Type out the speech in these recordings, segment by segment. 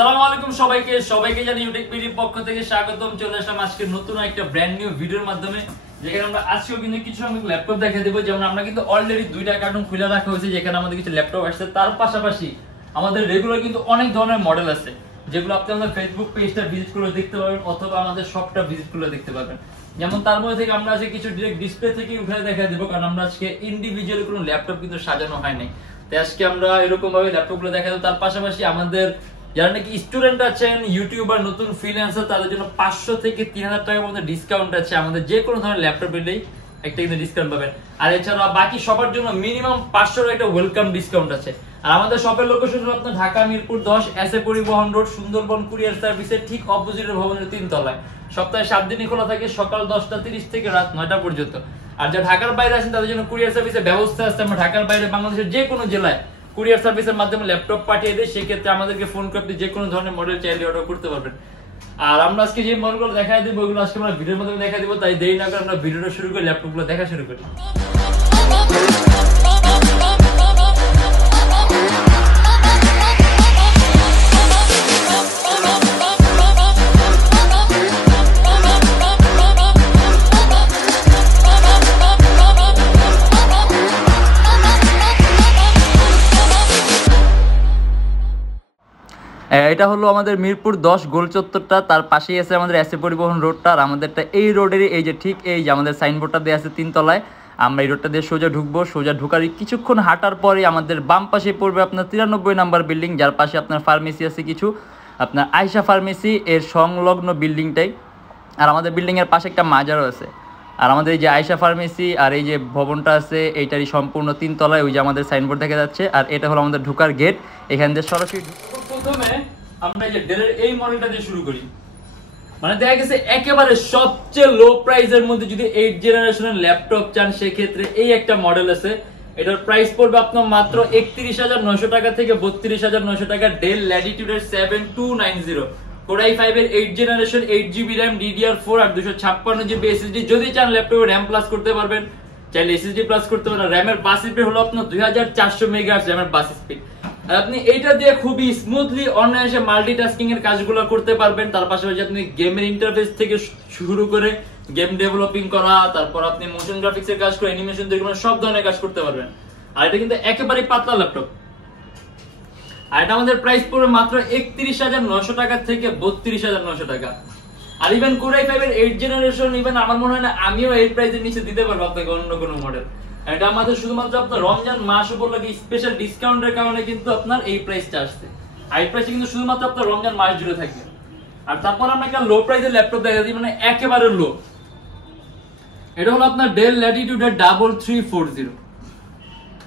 আসসালামু আলাইকুম সবাইকে জানি ইউটেকবিডি পক্ষ থেকে স্বাগতম। চলে আসলাম আজকে নতুন একটা ব্র্যান্ড নিউ ভিডিওর মাধ্যমে, যেখানে আমরা আজকেও কিন্তু কিছু সংখ্যক ল্যাপটপ দেখা দেবো। যেমন আমরা কিন্তু অলরেডি দুইটা কার্টুন খুলে রাখা হয়েছে, যেখানে আমাদের কিছু ল্যাপটপ আসছে। তার পাশাপাশি আমাদের রেগুলার কিন্তু অনেক ধরনের মডেল আছে, যেগুলো আপনি আমাদের ফেসবুক পেজটা ভিজিট করে দেখতে পারবেন অথবা আমাদের শপটা ভিজিট করে দেখতে পারবেন। যেমন তার মধ্যে থেকে আমরা আজকে কিছু ডিরেক্ট ডিসপ্লে থেকে উঠে দেখা দেবো, কারণ আমরা আজকে ইন্ডিভিজুয়াল কোনো ল্যাপটপ কিন্তু সাজানো হয়নি, তাই আজকে আমরা এরকম ভাবে ল্যাপটপগুলো দেখা দেবো। তার পাশাপাশি আমাদের যারা নাকি স্টুডেন্ট আছেন, ইউটিউবার, নতুন ফ্রিল্যান্সার, তাদের জন্য 500 থেকে 3000 টাকার মধ্যে ডিসকাউন্ট আছে। আমাদের যে কোনো ধরনের ল্যাপটপ নিলেই একটা কিন্তু ডিসকাউন্ট পাবেন। আর এছাড়া বাকি সবার জন্য মিনিমাম 500 একটা ওয়েলকাম ডিসকাউন্ট আছে। আর আমাদের শপের লোকেশন হলো আপনার ঢাকা মিরপুর 10 এসএ পরিবহন রোড, সুন্দরবন কুরিয়ার সার্ভিসের ঠিক অপোজিটের ভবনের 3 তলায়। সপ্তাহে 7 দিনই খোলা থাকে, সকাল 10:30 থেকে রাত 9টা পর্যন্ত। আর যারা ঢাকার বাইরে আছেন তাদের জন্য কুরিয়ার সার্ভিসের ব্যবস্থা আছে। আমরা ঢাকার বাইরে বাংলাদেশের যে কোনো জেলায় কুরিয়ার সার্ভিসের মাধ্যমে ল্যাপটপ পাঠিয়ে দেয়। সেক্ষেত্রে আমাদেরকে ফোন করে আপনি যে কোনো ধরনের মডেল চাইলে অর্ডার করতে পারবেন। আর আমরা আজকে যে মডেলগুলো দেখাই দেবো, ওইগুলো আজকে আমরা ভিডিওর মাধ্যমে দেখাই দেবো। তাই দেরি না করে আমরা ভিডিওটা শুরু করি, ল্যাপটপগুলো দেখা শুরু করি। এটা হলো আমাদের মিরপুর 10 গোল চত্বরটা, তার পাশেই আছে আমাদের এসএ পরিবহন রোডটা। আর আমাদেরটা এই রোডেরই এই যে ঠিক এই যে আমাদের সাইনবোর্ডটা দেওয়া আছে 3 তলায়। আমরা এই রোডটা দিয়ে সোজা ঢুকবো। সোজা ঢুকার কিছুক্ষণ হাঁটার পরে আমাদের বাম পাশে পড়বে আপনার 93 নাম্বার বিল্ডিং, যার পাশে আপনার ফার্মেসি আছে কিছু, আপনার আয়শা ফার্মেসি এর সংলগ্ন বিল্ডিংটাই। আর আমাদের বিল্ডিংয়ের পাশে একটা মাজারও আছে। আর আমাদের এই যে আয়শা ফার্মেসি আর এই যে ভবনটা আছে এইটারই সম্পূর্ণ 3 তলায়, ওই যে আমাদের সাইনবোর্ড দেখা যাচ্ছে। আর এটা হলো আমাদের ঢোকার গেট, এখান দিয়ে সরাসরি। প্রথমে আমরা এই যে ডেলের এই মডেলটা দিয়ে শুরু করি। মানে দেখা গেছে একেবারে সবচেয়ে লো প্রাইসের মধ্যে যদি 8 জেনারেশনের ল্যাপটপ চান, সেক্ষেত্রে এই একটা মডেল আছে। এটার প্রাইস পড়বে আপনার মাত্র 31,900 টাকা থেকে 32,900 টাকা। ডেল ল্যাটিটিউডের 7290 Core i5 এর 8 জেনারেশন, 8GB RAM, DDR4 আর 256GB SSD। যদি চান ল্যাপটপে RAM প্লাস করতে পারবেন, চাইলে SSD প্লাস করতে পারবেন। র্যামের বাস স্পিড হলো আপনার 2400 মেগাহার্টজ র্যামের বাস স্পিড। আর আপনি এইটা দিয়ে খুবই স্মুথলি অনায়াসে মাল্টিটাস্কিং এর কাজগুলো করতে পারবেন। তার পাশাপাশি আপনি গেমের ইন্টারফেস থেকে শুরু করে গেম ডেভেলপিং করা, তারপর আপনি মোশন গ্রাফিক্স এর কাজ করে অ্যানিমেশন তৈরি করা, সব ধরনের কাজ করতে পারবেন। আর এটা কিন্তু একেবারে পাতলা ল্যাপটপ। আর এটা আমাদের প্রাইস পড়বে মাত্র 31,900 টাকা থেকে 32,900 টাকা। আর ইভেন Core i5 এর 8 জেনারেশন, ইভেন আমার মনে হয় না আমিও এই প্রাইসের নিচে দিতে পারবো আপনাকে অন্য কোনো মডেল। এটা আমাদের শুধুমাত্র আপনার রমজান মাস উপলক্ষে স্পেশাল ডিসকাউন্টের কারণে কিন্তু আপনার এই প্রাইসটা আসছে। এই প্রাইসে কিন্তু শুধুমাত্র আপনার রমজান মাস জুড়ে থাকবে। আর তারপর আমরা একটা লো প্রাইসের ল্যাপটপ দেখা দিই, মানে একেবারে লো। এটা হলো আপনার ডেল ল্যাটিটিউডের 3340।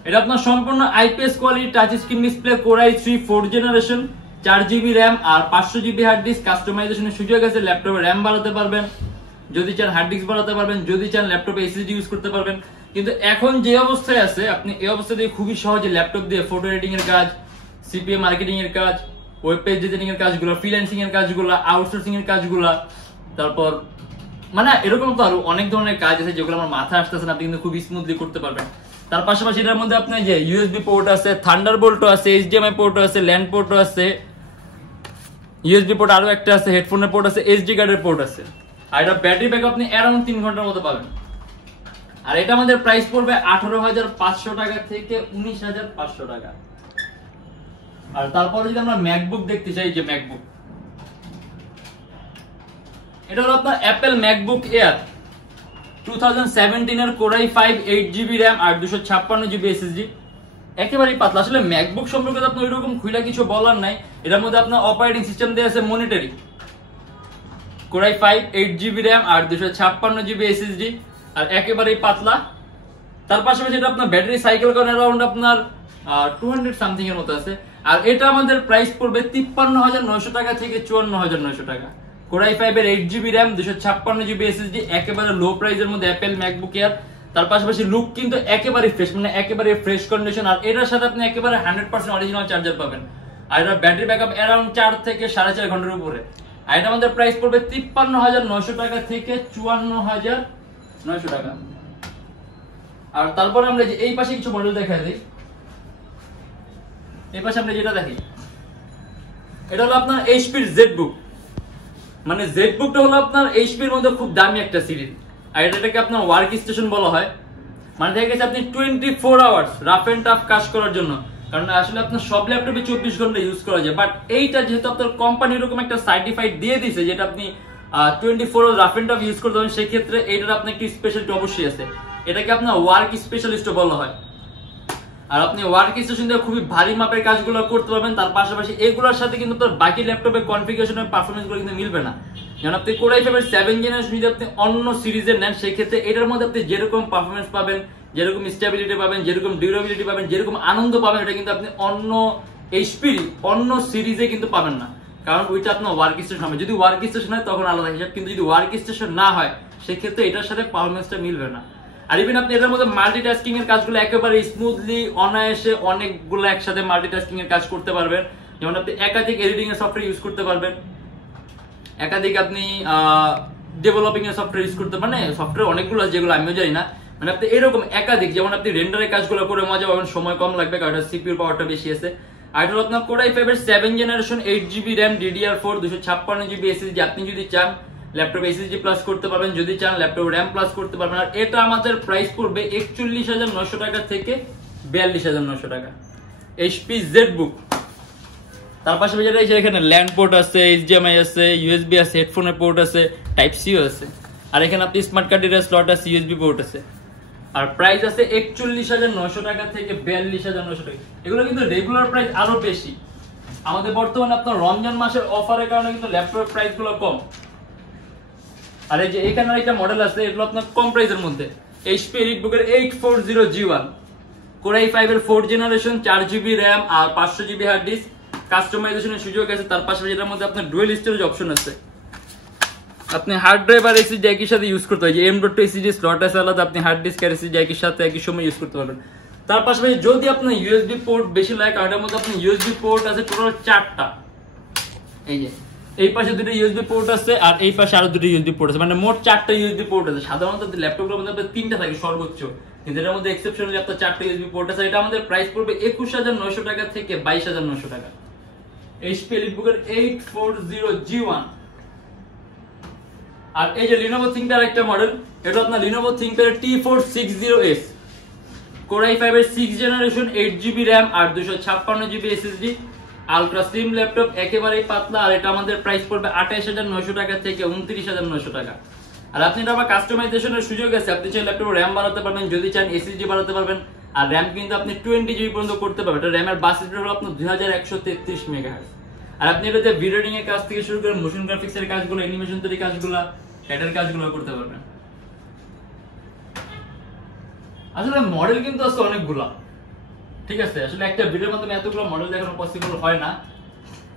এটা আপনার সম্পূর্ণ IPS quality touch screen display, Core i3 4 generation, 4GB RAM আর 500GB হার্ড ডিস্ক। কাস্টমাইজেশনের সুযোগ আছে, ল্যাপটপে RAM বাড়াতে পারবেন, যদি চান হার্ড ডিস্ক বাড়াতে পারবেন, যদি চান ল্যাপটপে SSD ইউজ করতে পারবেন। কিন্তু এখন যে অবস্থায় আছে, আপনি এই অবস্থা দিয়ে খুবই সহজে ল্যাপটপ দিয়ে ফটো এডিটিং এর কাজ, সিপিএ মার্কেটিং এর কাজ, ওয়েব পেজ ডিজাইনিং এর কাজগুলো, ফ্রিল্যান্সিং এর কাজগুলো, আউটসোর্সিং এর কাজগুলো, তারপর মানে এরকম তো আরো অনেক ধরনের কাজ আছে যেগুলো আমার মাথায় আসতেছে না, আপনি কিন্তু খুব স্মুথলি করতে পারবেন। তার পাশাপাশি এটার মধ্যে আপনার যে ইউএসবি পোর্ট আছে, থান্ডারবোল্টও আছে, এইচডিএমআই পোর্টও আছে, ল্যান্ড পোর্টও আছে, ইউএসবি পোর্ট আরো একটা আছে, হেডফোনের পোর্ট আছে, এসডি কার্ডের পোর্ট আছে। আর এটা ব্যাটারি ব্যাকআপ আপনি অ্যারাউন্ড 3 ঘন্টার মতো পাবেন। আর এটা আমাদের প্রাইস পড়বে 18,500 টাকা থেকে 19,500 টাকা। আর তারপরে যদি আমরা ম্যাকবুক দেখতে চাই, যে ম্যাকবুক, এটা হলো আপনার অ্যাপেল ম্যাকবুক এয়ার 2017 এর Core i5 8GB RAM আর 256GB SSD। একেবারেই পাতলা। আসলে ম্যাকবুক সম্পর্কে আপনার ওইরকম খুইলা কিছু বলার নাই। এটার মধ্যে আপনার অপারেটিং সিস্টেম দেওয়া আছে monetary, Core i5 8GB RAM আর 256GB SSD, আর একেবারেই পাতলা। তার পাশাপাশি এটা আপনার ব্যাটারি সাইকেল করেন অ্যারাউন্ড আপনার 200 সামথিং এর মতো আছে। আর এটা আমাদের প্রাইস পড়বে 53,900 টাকা থেকে 54,900 টাকা। Core i5 এর 8GB RAM, 256GB SSD, একেবারে লো প্রাইসের মধ্যে অ্যাপেল ম্যাকবুক এয়ার। তার পাশাপাশি লুক কিন্তু একেবারে ফ্রেশ, মানে একেবারে ফ্রেশ কন্ডিশন। আর এটার সাথে আপনি একেবারে 100% অরিজিনাল চার্জার পাবেন। আর এটা ব্যাটারি ব্যাকআপ অ্যারাউন্ড 4 থেকে 4.5 ঘন্টার উপরে। আর এটা আমাদের প্রাইস পড়বে 53,900 টাকা থেকে 54,900 টাকা। আর তারপরে আমরা যে এই পাশে কিছু মডেল দেখা দিই। এই পাশে আমরা যেটা দেখি, এটা হলো আপনার এইচপির জেডবুক, মানে জেডবুকটা হলো আপনার এইচপির মধ্যে খুব দামি একটা সিরিজ। আর এটাকে আপনার ওয়ার্ক স্টেশন বলা হয়, মানে দেখা গেছে আপনি 24 আওয়ার্স রাফ এন্ড টাফ কাজ করার জন্য, কারণ আসলে আপনার সব ল্যাপটপে 24 ঘন্টা ইউজ করা যায়, বাট এইটা যেহেতু আপনার কোম্পানি এরকম একটা সার্টিফাইড দিয়ে দিয়েছে যেটা আপনি 24 রাফ এন্ড টাফ ইউজ করতে পারেন, সেক্ষেত্রে এইটার আপনার একটি স্পেশালিটি অবশ্যই আছে, এটাকে আপনার ওয়ার্ক স্পেশালিস্ট বলা হয়। আর আপনি ওয়ার্ক স্টেশন দিয়ে খুবই ভারী মাপের কাজগুলো করতে পারবেন, তার পাশাপাশি এগুলোর সাথে কিন্তু আপনার বাকি ল্যাপটপের কনফিগারেশন এবং পারফরমেন্স গুলো কিন্তু মিলবে না। যেমন আপনি Core i5 এর 7 জেনারেশন যদি আপনি অন্য সিরিজের নেন, সেই ক্ষেত্রে এটার মধ্যে আপনি যেরকম পারফরমেন্স পাবেন, যেরকম স্টেবিলিটি পাবেন, যেরকম ডিউরেবিলিটি পাবেন, যেরকম আনন্দ পাবেন, এটা কিন্তু আপনি অন্য এইচপির অন্য সিরিজে কিন্তু পাবেন না, কারণ ওইটা আপনার ওয়ার্ক স্টেশন হবে। যদি ওয়ার্ক স্টেশন হয় তখন আলাদা হিসাব, কিন্তু যদি ওয়ার্ক স্টেশন না হয় সেক্ষেত্রে এটার সাথে পারফরমেন্সটা মিলবে না। আর ইভেন আপনি এটার মধ্যে মাল্টিটাস্কিং এর কাজগুলো একেবারে স্মুথলি অনায়াসে অনেকগুলো একসাথে মাল্টিটাস্কিং এর কাজ করতে পারবেন। যেমন আপনি একাধিক এডিটিং এর সফটওয়্যার ইউজ করতে পারবেন, একাধিক আপনি ডেভেলপিং এর সফটওয়্যার ইউজ করতে পারেন, সফটওয়্যার অনেকগুলো আছে যেগুলো আমিও জানি না, মানে আপনি এরকম একাধিক, যেমন আপনি রেন্ডারের কাজগুলো করে মজা পাবেন, সময় কম লাগবে কারণ সিপিইউর পাওয়ারটা বেশি আছে। আর এটা হলো আপনার Core i5 এর 7 generation 8GB RAM DDR4 256GB SSD, আপনি যদি চান ল্যাপটপ এসএসডি প্লাস করতে পারবেন, যদি চান ল্যাপটপ র্যাম প্লাস করতে পারবেন। আর এটা আমাদের প্রাইস পড়বে 41,900 টাকা থেকে 42,900 টাকা। এইচপি জেডবুক, তার পাশাপাশি যেটা আছে এখানে ল্যান্ড পোর্ট আছে, এইচডিএমআই আছে, ইউএসবি আছে, হেডফোনের পোর্ট আছে, টাইপ সিও আছে, আর এখানে আপনি স্মার্ট কার্ডের স্লট আছে, ইউএসবি পোর্ট আছে। আর প্রাইস আছে 41,900 টাকা থেকে 42,900 টাকা। এগুলো কিন্তু রেগুলার প্রাইস আরো বেশি, আমাদের বর্তমানে আপনার রমজান মাসের অফারের কারণে কিন্তু ল্যাপটপের প্রাইস গুলো কম। আর এই যে এখানে একটা মডেল আছে, এগুলো আপনার কম প্রাইসের মধ্যে, এইচপি এলিটবুকের 840G1 Core i5 এর 4 জেনারেশন 4GB RAM আর 500GB হার্ড ডিস্ক, কাস্টমাইজেশনের সুযোগ আছে। তার পাশাপাশি এটার মধ্যে আপনার ডুয়েল স্টোরেজ অপশন আছে, আপনি হার্ড ড্রাইভ আর এসএসডি একই সাথে ইউজ করতে হয়, যে M.2 এসএসডি স্লট আছে আলাদা, আপনি হার্ড ডিস্ক আর এসএসডি একই সাথে একই সময় ইউজ করতে পারবেন। তার পাশাপাশি যদি আপনার ইউএসবি পোর্ট বেশি লাগে, কারণ এটার মধ্যে আপনার ইউএসবি পোর্ট আছে টোটাল 4টা, এই যে এই পাশে দুটো ইউএসবি পোর্ট আছে আর এই পাশে আরো দুটো ইউএসবি পোর্ট আছে, মানে মোট 4টা ইউএসবি পোর্ট আছে। সাধারণত ল্যাপটপগুলোর মধ্যে আপনার 3টা থাকে সর্বোচ্চ, কিন্তু এটার মধ্যে এক্সেপশনালি আপনার 4টা ইউএসবি পোর্ট আছে। এটা আমাদের প্রাইস পড়বে 21,900 টাকা থেকে 22,900 টাকা। HP এলিটবুকের 840G1। আর এই যে Lenovo ThinkPad একটা মডেল, এটা আপনার Lenovo ThinkPad T460S Core i5 এর 6 জেনারেশন 8GB RAM আর 256GB SSD, ultra slim laptop, একেবারেই পাতলা। আর এটা আমাদের প্রাইস পড়বে 28,900 টাকা থেকে 29,900 টাকা। আর আপনি এটা আবার কাস্টমাইজেশনের সুযোগ আছে, আপনি চাইলে ল্যাপটপ র্যাম বাড়াতে পারবেন, যদি চান এসএসডি বাড়াতে পারবেন। আর র্যাম কিন্তু আপনি 20GB পর্যন্ত করতে পারবেন, এটা র্যামের বাস স্পিড হলো আপনার 2133 মেগাহার্টজ। আর আপনি এটাতে ভিডিও এডিটিং এর কাজ থেকে শুরু করে মোশন গ্রাফিক্স এর কাজগুলো, অ্যানিমেশন তৈরির কাজগুলো, এটার কাজগুলো করতে পারবেন। আসলে মডেল কিন্তু আছে অনেকগুলা, ঠিক আছে, আসলে একটা ভিডিওর মাধ্যমে এতগুলো মডেল দেখানো পসিবল হয় না,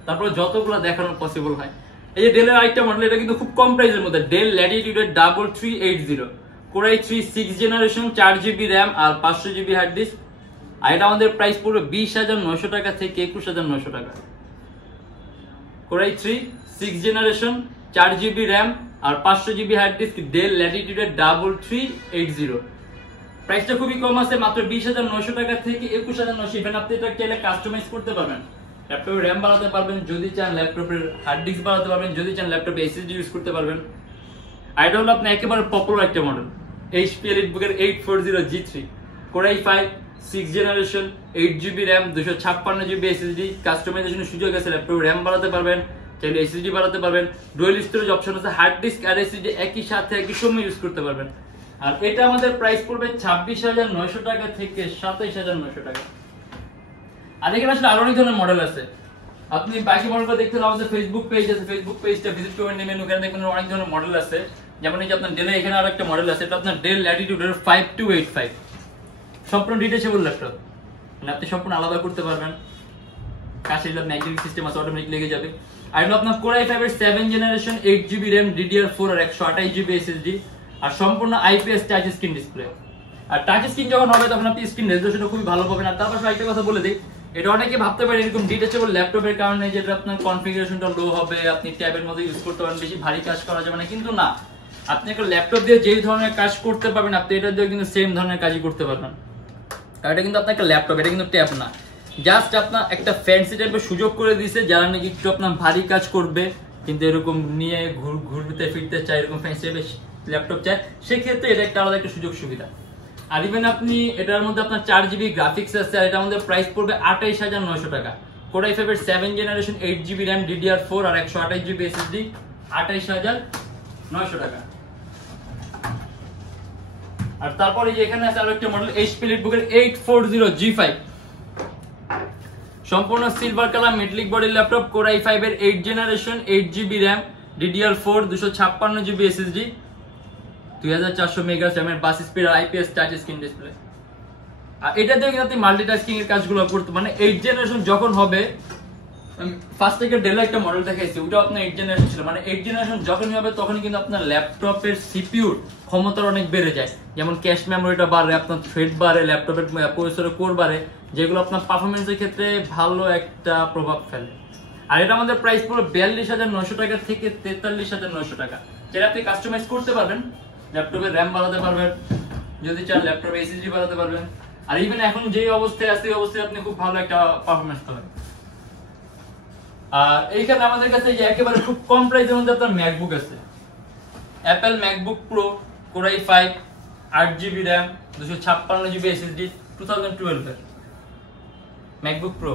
তারপরে যতগুলো দেখানো পসিবল হয়। এই যে ডেলের আরেকটা মডেল, এটা কিন্তু খুব কম প্রাইসের মধ্যে, del Latitude 3380 Core i3 6 generation 4GB RAM আর 500GB হার্ড ডিস্ক। আর এটা আমাদের প্রাইস পড়বে 20,900 টাকা থেকে 21,900 টাকা। Core i3 6 generation 4GB RAM আর 500GB hard disk, Dell Latitude 3380। প্রাইসটা খুবই কম আছে, মাত্র 20,900 টাকা থেকে 21,900। ইভেন আপনি এটা চাইলে কাস্টমাইজ করতে পারবেন, ল্যাপটপের র্যাম বাড়াতে পারবেন, যদি চান ল্যাপটপের হার্ড ডিস্ক বাড়াতে পারবেন, যদি চান ল্যাপটপে এসএসডি ইউজ করতে পারবেন। আর এটা হলো আপনার একেবারে পপুলার একটা মডেল, এইচপি এলিটবুকের 840G3 Core i5 6 generation 8GB RAM 256GB SSD, কাস্টমাইজেশনের সুযোগ আছে, ল্যাপটপের র্যাম বাড়াতে পারবেন, চাইলে এসএসডি বাড়াতে পারবেন, ডুয়েল স্টোরেজ অপশন আছে, হার্ড ডিস্ক আর এসএসডি একই সাথে একই সময় ইউজ করতে পারবেন। আর এটা আমাদের প্রাইস পড়বে 26,900 টাকা থেকে 27,900 টাকা। আর এখানে আসলে আরো অনেক ধরনের মডেল আছে, আপনি বাকি মডেলগুলো দেখতে হলে আমাদের ফেসবুক পেজ আছে, ফেসবুক পেজটা ভিজিট করবেন, নেবেন, ওখানে দেখবেন অনেক ধরনের মডেল আছে। যেমন এই যে আপনার ডেলে এখানে আরো একটা মডেল আছে, এটা আপনার ডেল ল্যাটিটিউডের 5285, সম্পূর্ণ ডিটেচেবল ল্যাপটপ, মানে আপনি সম্পূর্ণ আলাদা করতে পারবেন, কাছে আপনি ম্যাগনেটিক সিস্টেম আছে, অটোমেটিক লেগে যাবে। আর এটা আপনার Core i5 এর 7 জেনারেশন 8GB RAM DDR4 আর 128GB SSD, আর সম্পূর্ণ আইপিএস টাচ স্ক্রিন ডিসপ্লে। আর টাচ স্ক্রিন যখন হবে তখন আপনি স্ক্রিন রেজোলিউশনটা খুবই ভালো পাবেন। আর তারপর একটা কথা বলে দিই, এটা অনেকে ভাবতে পারে এরকম ডিটেচেবল ল্যাপটপের কারণে যেটা আপনার কনফিগারেশনটা লো হবে, আপনি ট্যাবের মধ্যে ইউজ করতে পারবেন, বেশি ভারী কাজ করা যাবে না, কিন্তু না, আপনি একটা ল্যাপটপ দিয়ে যেই ধরনের কাজ করতে পারবেন আপনি এটা দিয়ে কিন্তু সেম ধরনের কাজই করতে পারবেন। আর এটা কিন্তু আপনার একটা ল্যাপটপ, এটা কিন্তু ট্যাব না। জাস্ট আপনার একটা ফ্যান্সি টাইপের সুযোগ করে দিয়েছে, যারা নাকি একটু আপনার ভারী কাজ করবে কিন্তু এরকম নিয়ে ঘুরতে ফিরতে চায়, এরকম ফ্যান্সি টাইপের ল্যাপটপ চায়, সেক্ষেত্রে এটা একটা আলাদা একটা সুযোগ সুবিধা। আর ইভেন আপনি এটার মধ্যে আপনার 4GB গ্রাফিক্স আছে, আর এটা আমাদের প্রাইস পড়বে 28,900 টাকা। Core i5 এর 7 জেনারেশন 8GB RAM DDR4 আর 128GB SSD 28,900 টাকা। আর তারপরে যে এখানে আছে আরো একটা মডেল HP লিটবুকের 840G5, সম্পূর্ণ silver colour metallic body laptop, Core i5 এর 8 generation 8GB RAM DDR4 256GB SSD 2400 megahertz RAM bus speed আর IPS টাচ স্ক্রিন ডিসপ্লে। আর এটা দিয়ে কিন্তু আপনি মাল্টিটাস্কিং এর কাজগুলো করতে, মানে 8 জেনারেশন যখন হবে, ফার্স্ট থেকে ডেল একটা মডেল দেখাইছি, ওটা আপনার 8 জেনারেশন ছিল, মানে 8 জেনারেশন যখনই হবে তখনই কিন্তু আপনার ল্যাপটপের সিপিইউর ক্ষমতা অনেক বেড়ে যায়, যেমন ক্যাশ মেমোরিটা বাড়ে, আপনার থ্রেড বাড়ে, ল্যাপটপের প্রসেসরের কোর বাড়ে, যেগুলো আপনার পারফরমেন্সের ক্ষেত্রে ভালো একটা প্রভাব ফেলে। আর এটা আমাদের প্রাইস পুরো 42,900 টাকা থেকে 43,900 টাকা, যেটা আপনি কাস্টমাইজ করতে পারবেন, ল্যাপটপের র্যাম বাড়াতে পারবেন, যদি চান ল্যাপটপে এসএসডি বাড়াতে পারবেন। আর ইভেন এখন যে অবস্থায় আছে এই অবস্থায় আপনি খুব ভালো একটা পারফরমেন্স পাবেন। আর এইখানে আমাদের কাছে যে একেবারে খুব কম প্রাইসের মধ্যে আপনার ম্যাকবুক আছে, Apple MacBook pro Core i5 8GB RAM 256GB SSD 2012 এর ম্যাকবুক প্রো।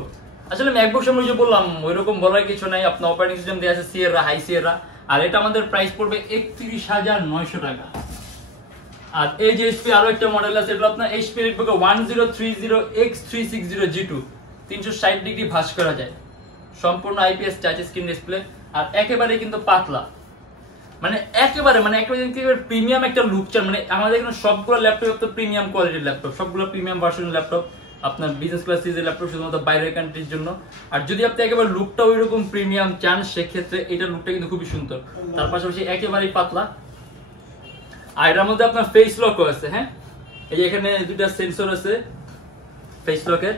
আসলে ম্যাকবুক সম্বন্ধে বললাম ওইরকম বলার কিছু নাই, আপনার অপারেটিং সিস্টেম দেয়া আছে সিয়েরা, হাই সিয়েরা, আর এটা আমাদের প্রাইস পড়বে 31,900 টাকা। আর এই যে HP আরো একটা মডেল আছে, এটা আপনার HP লিটবুক 1030X360G2 360 ডিগ্রি ভাঁজ করা যায়, সম্পূর্ণ IPS টাচ স্ক্রিন ডিসপ্লে, আর একেবারে কিন্তু পাতলা, মানে একেবারে প্রিমিয়াম একটা লুক চান। মানে আমাদের এখানে সবগুলো ল্যাপটপ তো প্রিমিয়াম কোয়ালিটির ল্যাপটপ, সবগুলো প্রিমিয়াম ভার্সনের ল্যাপটপ, আপনার বিজনেস ক্লাস সিরিজের ল্যাপটপ শুধুমাত্র বাইরের কান্ট্রির জন্য। আর যদি আপনি একেবারে লুকটা ওইরকম প্রিমিয়াম চান, সেক্ষেত্রে এটার লুকটা কিন্তু খুবই সুন্দর, তার পাশাপাশি একেবারেই পাতলা। আর এটার মধ্যে আপনার ফেস লকও আছে, হ্যাঁ, এই যে এখানে দুটা সেন্সর আছে ফেস লকের,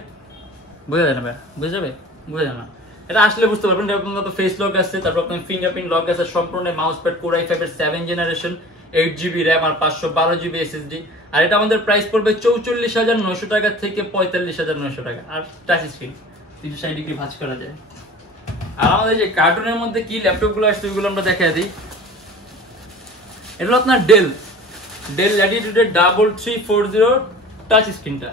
বোঝা যায় না ভাই? বোঝা যাবে? বোঝা যায় না, এটা আসলে বুঝতে পারবেন। আপনার ফেস লক আছে, তারপর আপনার ফিঙ্গারপ্রিন্ট লক আছে, সম্পূর্ণ মাউস প্যাড Core i5 এর 7 জেনারেশন 8GB RAM আর 512GB SSD। আর এটা আমাদের প্রাইস পড়বে 44,900 টাকা থেকে 45,900 টাকা। আর টাচ স্ক্রিন 360 ডিগ্রি ভাঁজ করা যায়। আর আমাদের যে কার্টুনের মধ্যে কি ল্যাপটপগুলো আসছে ওইগুলো আমরা দেখাই দিই। এটা আপনার ডেল ল্যাটিটিউডের 3340 টাচ স্ক্রিনটা,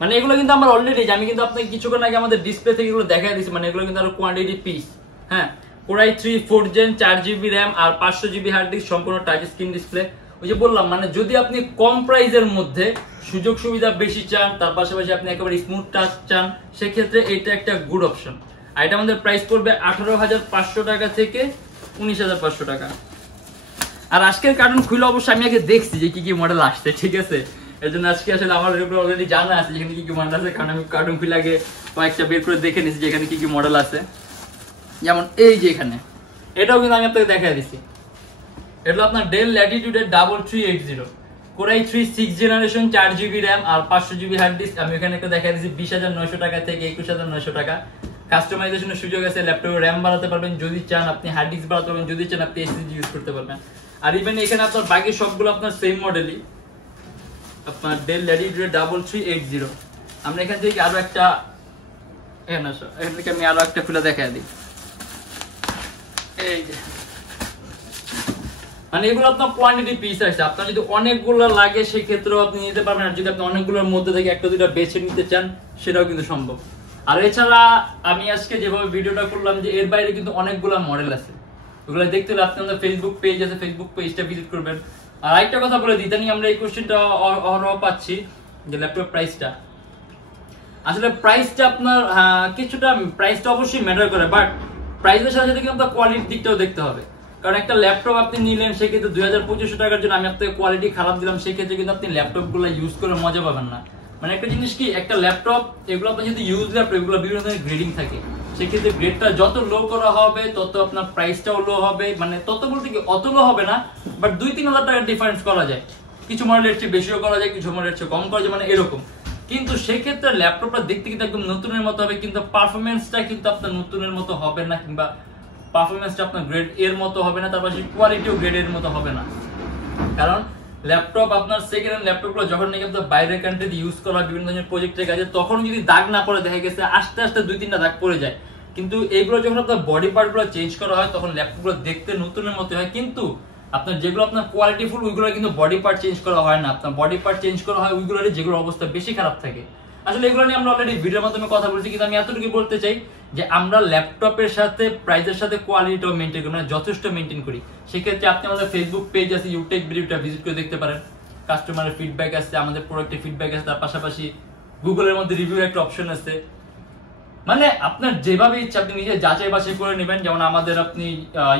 মানে এগুলো কিন্তু আমার অলরেডি, আমি কিন্তু আপনাকে কিছুক্ষণ আগে আমাদের ডিসপ্লে থেকে এগুলো দেখাই দিয়েছি, মানে এগুলো কিন্তু আরো কোয়ান্টিটি পিস। হ্যাঁ, Core i3 4th Gen 4GB RAM আর 500GB হার্ড ডিস্ক, সম্পূর্ণ টাচ স্ক্রিন ডিসপ্লে। ওই যে বললাম, মানে যদি আপনি কম প্রাইসের মধ্যে সুযোগ সুবিধা বেশি চান, তার পাশাপাশি আপনি একেবারে স্মুথ টাচ চান, সেক্ষেত্রে এটা একটা গুড অপশন। আর এটা আমাদের প্রাইস পড়বে 18,500 টাকা থেকে 19,500 টাকা। আর আজকের কার্টুন খুলে অবশ্যই আমি আগে দেখছি যে কি কি মডেল আসছে, ঠিক আছে, এর জন্য আজকে আসলে আমার অলরেডি জানা আছে যেখানে কি কি মডেল আছে, কারণ আমি কার্টুন খুলে আগে কয়েকটা বের করে দেখে নিয়েছি যে এখানে কি কি মডেল আছে। যেমন এই যে এখানে, এটাও কিন্তু আমি আপনাকে দেখাই দিচ্ছি, এটা আপনার ডেল ল্যাটিটিউডের 3380 Core i3 6 generation 4GB RAM আর 500GB হার্ড ডিস্ক। আমি এখানে একটা দেখাই দিচ্ছি 20,900 টাকা থেকে 21,900 টাকা। কাস্টমাইজেশনের সুযোগ আছে, ল্যাপটপে RAM বাড়াতে পারবেন যদি চান, আপনি হার্ড ডিস্ক বাড়াতে পারবেন যদি চান, আপনি এসএসডি ইউজ করতে পারবেন। আর ইভেন এখানে আপনার বাকি সবগুলো আপনার সেম মডেলই, আপনার ডেল ল্যাটিটিউড 3380। আমরা এখান থেকে আরো একটা, এখান থেকে আমি আরো একটা খুলে দেখাই দিই। এই যে, মানে এগুলো আপনার কোয়ান্টিটি পিস আছে, আপনার যদি অনেকগুলো লাগে সেক্ষেত্রেও আপনি নিতে পারবেন, আর যদি আপনি অনেকগুলোর মধ্যে থেকে একটা দুইটা বেছে নিতে চান সেটাও কিন্তু সম্ভব। আর এছাড়া আমি আজকে যেভাবে ভিডিওটা করলাম, যে এর বাইরে কিন্তু অনেকগুলো মডেল আছে, ওগুলো দেখতে হলে আপনি আমাদের ফেসবুক পেজ আছে, ফেসবুক পেজটা ভিজিট করবেন। আর আরেকটা কথা বলে দিই, জানি আমরা এই কোশ্চেনটা অহরহ পাচ্ছি যে ল্যাপটপ প্রাইসটা, আসলে প্রাইসটা আপনার কিছুটা প্রাইসটা অবশ্যই ম্যাটার করে, বাট প্রাইসের সাথে সাথে কিন্তু আপনার কোয়ালিটির দিকটাও দেখতে হবে। কারণ একটা ল্যাপটপ আপনি নিলেন, সেক্ষেত্রে 2,500 টাকার জন্য আমি আপনাকে কোয়ালিটি খারাপ দিলাম, সেক্ষেত্রে কিন্তু আপনি ল্যাপটপগুলো ইউজ করে মজা পাবেন না। মানে একটা জিনিস কি, একটা ল্যাপটপ এগুলো আপনার যদি ইউজ ল্যাপটপ, এগুলো বিভিন্ন ধরনের গ্রেডিং থাকে, সেক্ষেত্রে গ্রেডটা যত লো করা হবে তত আপনার প্রাইসটাও লো হবে, মানে তত বলতে কি অত লো হবে না, বাট 2-3 হাজার টাকার ডিফারেন্স করা যায়। কিছু মডেলের চেয়ে বেশিও করা যায়, কিছু মডেলের চেয়ে কম করা যায়, মানে এরকম। কিন্তু সেক্ষেত্রে ল্যাপটপটা দেখতে কিন্তু একদম নতুনের মতো হবে, কিন্তু পারফরমেন্সটা কিন্তু আপনার নতুনের মতো হবে না, কিংবা পারফরমেন্সটা আপনার গ্রেড এর মতো হবে না, তারপর কোয়ালিটিও গ্রেড এর মতো হবে না। কারণ ল্যাপটপ আপনার সেকেন্ড হ্যান্ড ল্যাপটপগুলো যখন নাকি আপনার বাইরের কান্ট্রিতে ইউজ করা হয় বিভিন্ন ধরনের প্রজেক্টের কাজে, তখন যদি দাগ না পড়ে দেখা গেছে আস্তে আস্তে 2-3টা দাগ পড়ে যায়। কিন্তু এইগুলো যখন আপনার বডি পার্টগুলো চেঞ্জ করা হয় তখন ল্যাপটপগুলো দেখতে নতুনের মতো হয়। কিন্তু আপনার যেগুলো আপনার কোয়ালিটিফুল ওইগুলো কিন্তু বডি পার্ট চেঞ্জ করা হয় না, আপনার বডি পার্ট চেঞ্জ করা হয় ওইগুলোর যেগুলো অবস্থা বেশি খারাপ থাকে। আসলে এগুলো নিয়ে আমরা অলরেডি ভিডিওর মাধ্যমে কথা বলছি, কিন্তু আমি এতটুকু বলতে চাই যে আমরা ল্যাপটপের সাথে প্রাইসের সাথে কোয়ালিটিটাও মেনটেন করি, মানে যথেষ্ট মেনটেন করি। সেক্ষেত্রে আপনি আমাদের ফেসবুক পেজ আছে ইউটেকবিডিটা ভিজিট করে দেখতে পারেন, কাস্টমারের ফিডব্যাক আছে, আমাদের প্রোডাক্টের ফিডব্যাক আছে, তার পাশাপাশি গুগলের মধ্যে রিভিউর একটা অপশন আছে। মানে আপনার যেভাবে ইচ্ছা আপনি নিজে যাচাই বাছাই করে নেবেন। যেমন আমাদের আপনি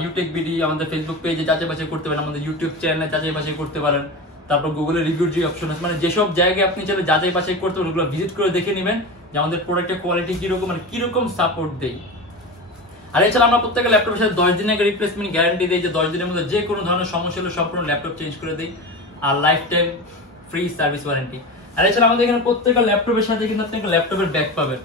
ইউটেকবিডি আমাদের ফেসবুক পেজে যাচাই বাছাই করতে পারেন, আমাদের ইউটিউব চ্যানেলে যাচাই বাছাই করতে পারেন, তারপর গুগলের রিভিউর যে অপশন আছে, মানে যেসব জায়গায় আপনি চাইলে যাচাই বাছাই করতে পারেন ওগুলো ভিজিট করে দেখে নেবেন যে আমাদের প্রোডাক্টের কোয়ালিটি কিরকম, মানে কিরকম সাপোর্ট দেই। আর এছাড়া আমরা প্রত্যেকটা ল্যাপটপের সাথে 10 দিনের একটা রিপ্লেসমেন্ট গ্যারান্টি দিই, যে 10 দিনের মধ্যে যে কোনো ধরনের সমস্যা হলে সম্পূর্ণ ল্যাপটপ চেঞ্জ করে দিই, আর lifetime free service warranty. আর এছাড়া আমাদের এখানে প্রত্যেকটা ল্যাপটপের সাথে কিন্তু আপনি একটা ল্যাপটপের ব্যাগ পাবেন,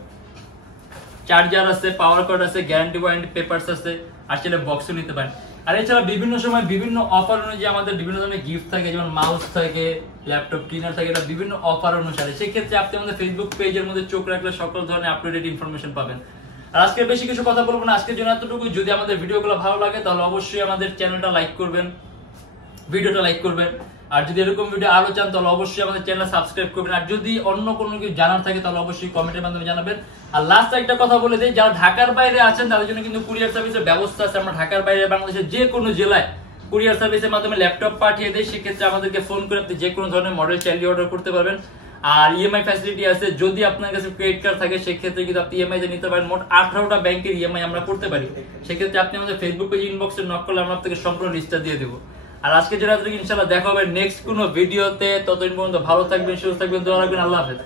চার্জার আছে, পাওয়ার কর্ড আছে, গ্যারান্টি ওয়ারেন্টি পেপারস আছে, আর সেটা বক্সও নিতে পারেন। আর এছাড়া বিভিন্ন সময় বিভিন্ন অফার অনুযায়ী আমাদের বিভিন্ন ধরনের গিফট থাকে, যেমন মাউস থাকে, ল্যাপটপ ক্লিনার থাকে, এটা বিভিন্ন অফার অনুসারে। সেক্ষেত্রে আপনি আমাদের ফেসবুক পেজের মধ্যে চোখ রাখলে সকল ধরনের আপডেটেড ইনফরমেশন পাবেন। আর আজকে বেশি কিছু কথা বলবো না, আজকের জন্য এতটুকু। যদি আমাদের ভিডিওগুলো ভালো লাগে তাহলে অবশ্যই আমাদের চ্যানেলটা লাইক করবেন, ভিডিওটা লাইক করবেন। আর যদি এরকম ভিডিও আরো চান তাহলে অবশ্যই আমাদের চ্যানেল সাবস্ক্রাইব করবেন। আর যদি অন্য কোনো কিছু জানার থাকে তাহলে অবশ্যই কমেন্টের মাধ্যমে জানাবেন। আর লাস্ট একটা কথা বলে দেই, যারা ঢাকার বাইরে আছেন তাদের জন্য কিন্তু কুরিয়ার সার্ভিসের ব্যবস্থা আছে। আমরা ঢাকার বাইরে বাংলাদেশের যে কোনো জেলায় কুরিয়ার সার্ভিসের মাধ্যমে ল্যাপটপ পাঠিয়ে দেই। সেক্ষেত্রে আমাদেরকে ফোন করে আপনি যে কোনো ধরনের মডেল চাইলে অর্ডার করতে পারবেন। আর ইএমআই ফ্যাসিলিটি আছে, যদি আপনার কাছে ক্রেডিট কার্ড থাকে সেক্ষেত্রে কিন্তু আপনি ইএমআই তে নিতে পারেন। মোট 18টা ব্যাংকের ইএমআই আমরা করতে পারি। সেক্ষেত্রে আপনি আমাদের ফেসবুক পেজ ইনবক্সে নক করলে আমরা আপনাকে সম্পূর্ণ লিস্টটা দিয়ে দেবো। আর আজকে যেটা ইনশাআল্লাহ দেখা হবে নেক্সট কোনো ভিডিওতে। ততদিন পর্যন্ত ভালো থাকবেন, সুস্থ থাকবেন, দোয়া রাখবেন। আল্লাহ হাফেজ।